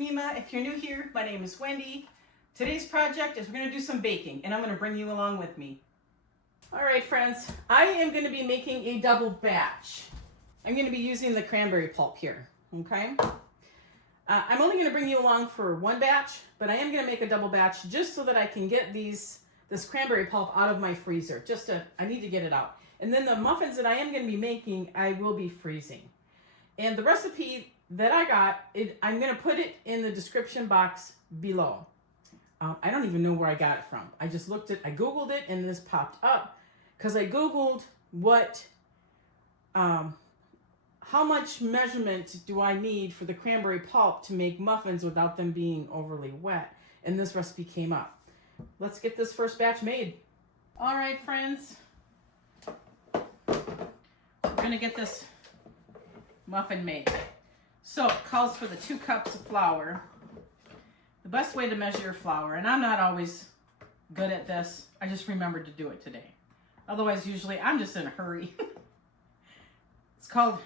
Mima. If you're new here, my name is Wendy. Today's project is we're going to do some baking, and I'm going to bring you along with me. All right, friends, I am going to be making a double batch. I'm going to be using the cranberry pulp here, okay? I'm only going to bring you along for one batch, but I am going to make a double batch just so that I can get this cranberry pulp out of my freezer. I need to get it out. And then the muffins that I am going to be making, I will be freezing. And the recipe that I got, I'm going to put it in the description box below. I don't even know where I got it from. I just I Googled it and this popped up because I Googled how much measurement do I need for the cranberry pulp to make muffins without them being overly wet? And this recipe came up. Let's get this first batch made. All right, friends. We're going to get this muffin made. So it calls for the 2 cups of flour. The best way to measure your flour, and I'm not always good at this, I just remembered to do it today. Otherwise, usually I'm just in a hurry. It's called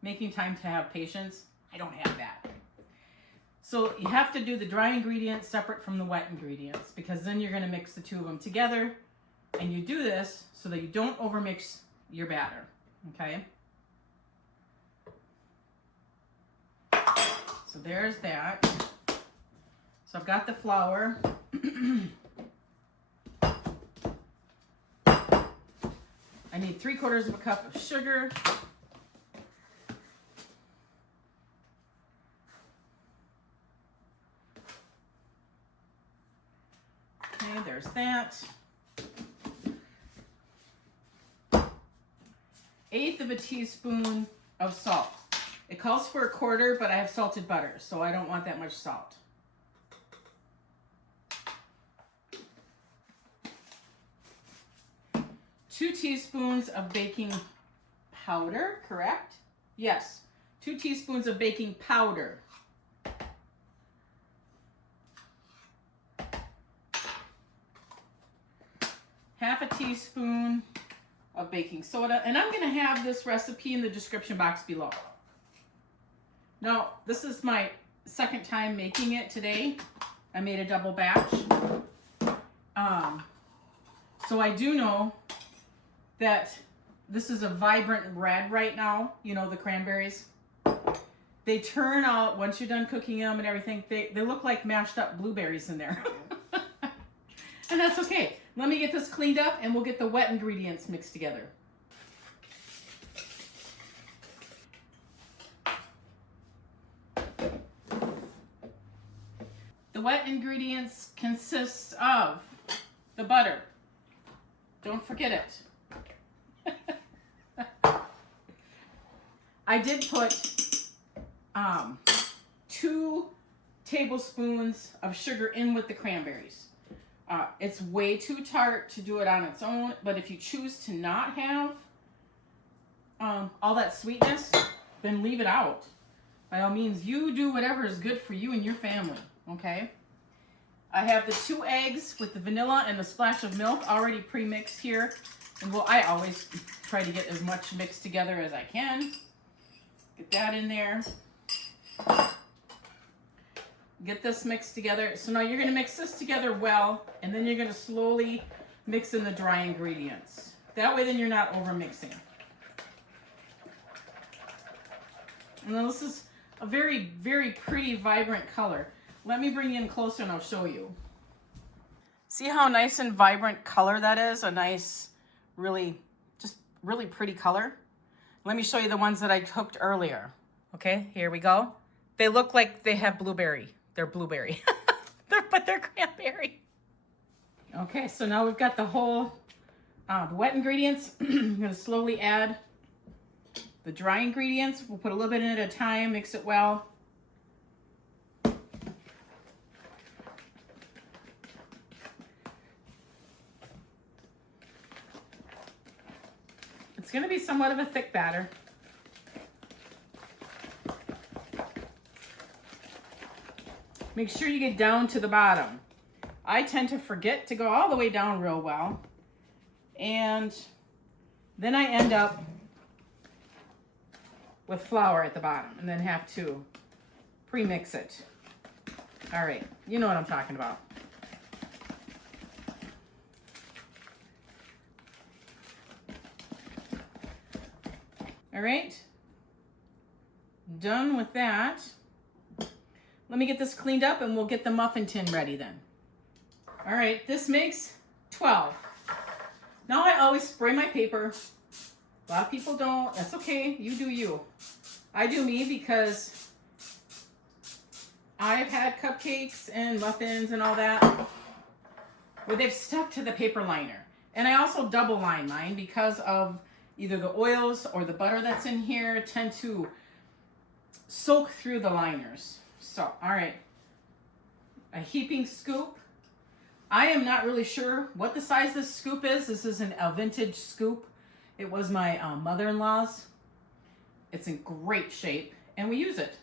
making time to have patience. I don't have that. So you have to do the dry ingredients separate from the wet ingredients because then you're going to mix the 2 of them together. And you do this so that you don't overmix your batter, okay? So there's that. So I've got the flour. I need 3/4 of a cup of sugar. Okay, there's that. 1/8 of a teaspoon of salt. It calls for 1/4, but I have salted butter, so I don't want that much salt. 2 teaspoons of baking powder, correct? Yes, 2 teaspoons of baking powder. Half a teaspoon of baking soda, and I'm going to have this recipe in the description box below. Now, this is my second time making it today. I made a double batch. So I do know that this is a vibrant red right now. You know, the cranberries. They turn out, once you're done cooking them and everything, they look like mashed up blueberries in there. And that's okay. Let me get this cleaned up and we'll get the wet ingredients mixed together. The wet ingredients consist of the butter. Don't forget it. I did put 2 tablespoons of sugar in with the cranberries. It's way too tart to do it on its own, but if you choose to not have all that sweetness, then leave it out. By all means, you do whatever is good for you and your family, okay? I have the 2 eggs with the vanilla and the splash of milk already pre-mixed here. And well, I always try to get as much mixed together as I can. Get that in there. Get this mixed together. So now you're going to mix this together well, and then you're going to slowly mix in the dry ingredients. That way then you're not over mixing. And then this is a very, very pretty, vibrant color. Let me bring you in closer and I'll show you. See how nice and vibrant color that is? A nice, really pretty color. Let me show you the ones that I cooked earlier. Okay, here we go. They look like they have blueberry. They're blueberry, but they're cranberry. Okay, so now we've got the whole, the wet ingredients. I'm gonna slowly add the dry ingredients. We'll put a little bit in at a time, mix it well. It's gonna be somewhat of a thick batter. Make sure you get down to the bottom. I tend to forget to go all the way down real well. And then I end up with flour at the bottom and then have to pre-mix it. All right, you know what I'm talking about. All right, done with that. Let me get this cleaned up and we'll get the muffin tin ready then. All right, this makes 12. Now I always spray my paper. A lot of people don't. That's okay. You do you. I do me because I've had cupcakes and muffins and all that where they've stuck to the paper liner. And I also double line mine because of either the oils or the butter that's in here tend to soak through the liners. So, all right, a heaping scoop. I am not really sure what the size this scoop is. This is a vintage scoop. It was my mother-in-law's. It's in great shape, and we use it.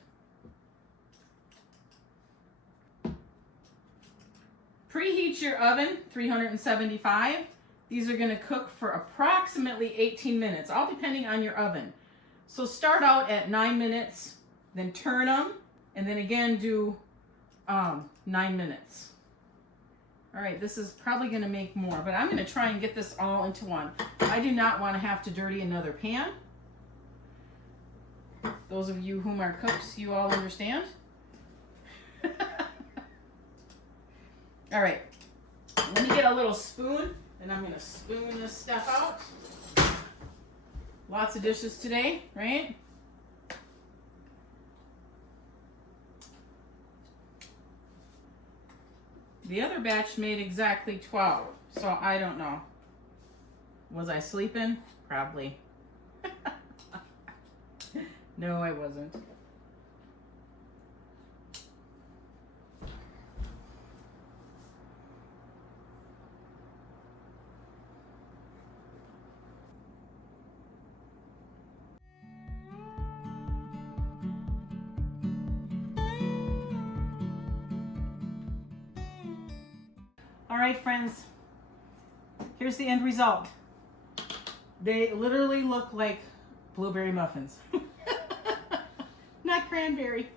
Preheat your oven, 375. These are going to cook for approximately 18 minutes, all depending on your oven. So start out at 9 minutes, then turn them, and then again do 9 minutes. All right, this is probably going to make more, but I'm going to try and get this all into one. I do not want to have to dirty another pan. Those of you whom are cooks, you all understand. All right, let me get a little spoon, and I'm going to spoon this stuff out. Lots of dishes today, right? The other batch made exactly 12, so I don't know. Was I sleeping? Probably. No, I wasn't. All right, friends, here's the end result. They literally look like blueberry muffins. Not cranberry.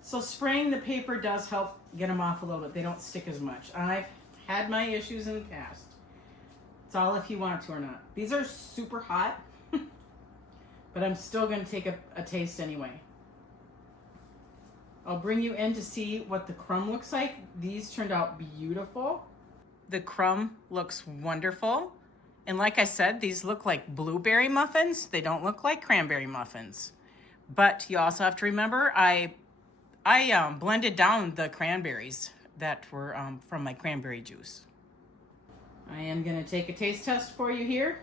So spraying the paper does help get them off a little bit. They don't stick as much. I've had my issues in the past. It's all if you want to or not. These are super hot, but I'm still going to take a taste anyway. I'll bring you in to see what the crumb looks like. These turned out beautiful. The crumb looks wonderful. And like I said, these look like blueberry muffins. They don't look like cranberry muffins. But you also have to remember, I blended down the cranberries that were from my cranberry juice. I am gonna take a taste test for you here.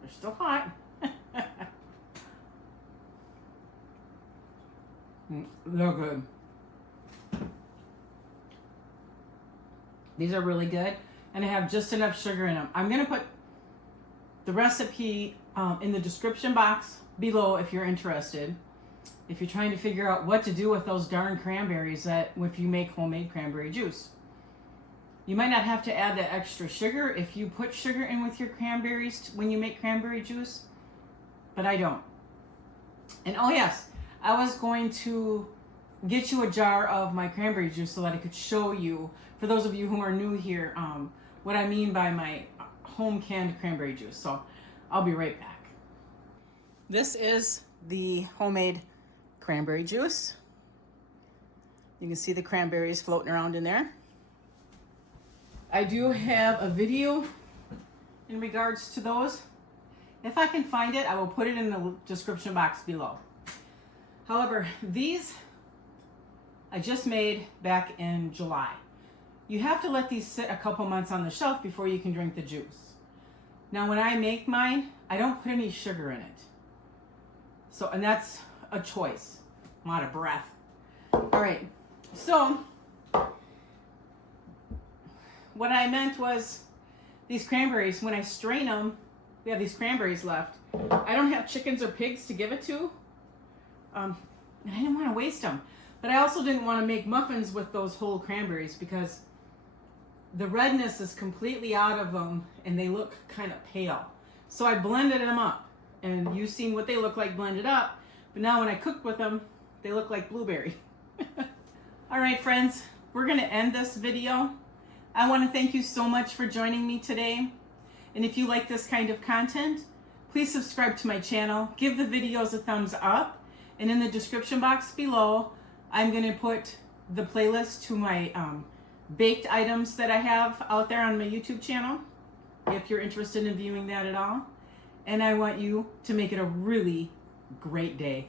They're still hot. They're good. These are really good, and I have just enough sugar in them. I'm gonna put the recipe in the description box below if you're interested. If you're trying to figure out what to do with those darn cranberries that if you make homemade cranberry juice. You might not have to add that extra sugar if you put sugar in with your cranberries when you make cranberry juice, but I don't. And oh yes, I was going to get you a jar of my cranberry juice so that I could show you, for those of you who are new here, what I mean by my home canned cranberry juice. So I'll be right back. This is the homemade cranberry juice. You can see the cranberries floating around in there. I do have a video in regards to those. If I can find it, I will put it in the description box below. However, these I just made back in July. You have to let these sit a couple months on the shelf before you can drink the juice. Now, when I make mine, I don't put any sugar in it. So, and that's a choice. I'm out of breath. All right, so what I meant was these cranberries, when I strain them, we have these cranberries left. I don't have chickens or pigs to give it to. And I didn't want to waste them. But I also didn't want to make muffins with those whole cranberries because the redness is completely out of them and they look kind of pale. So I blended them up, and you've seen what they look like blended up. But now when I cook with them, They look like blueberry. All right, friends, we're gonna end this video. I wanna thank you so much for joining me today. And if you like this kind of content, please subscribe to my channel, give the videos a thumbs up, and in the description box below, I'm gonna put the playlist to my baked items that I have out there on my YouTube channel, if you're interested in viewing that at all. And I want you to make it a really great day.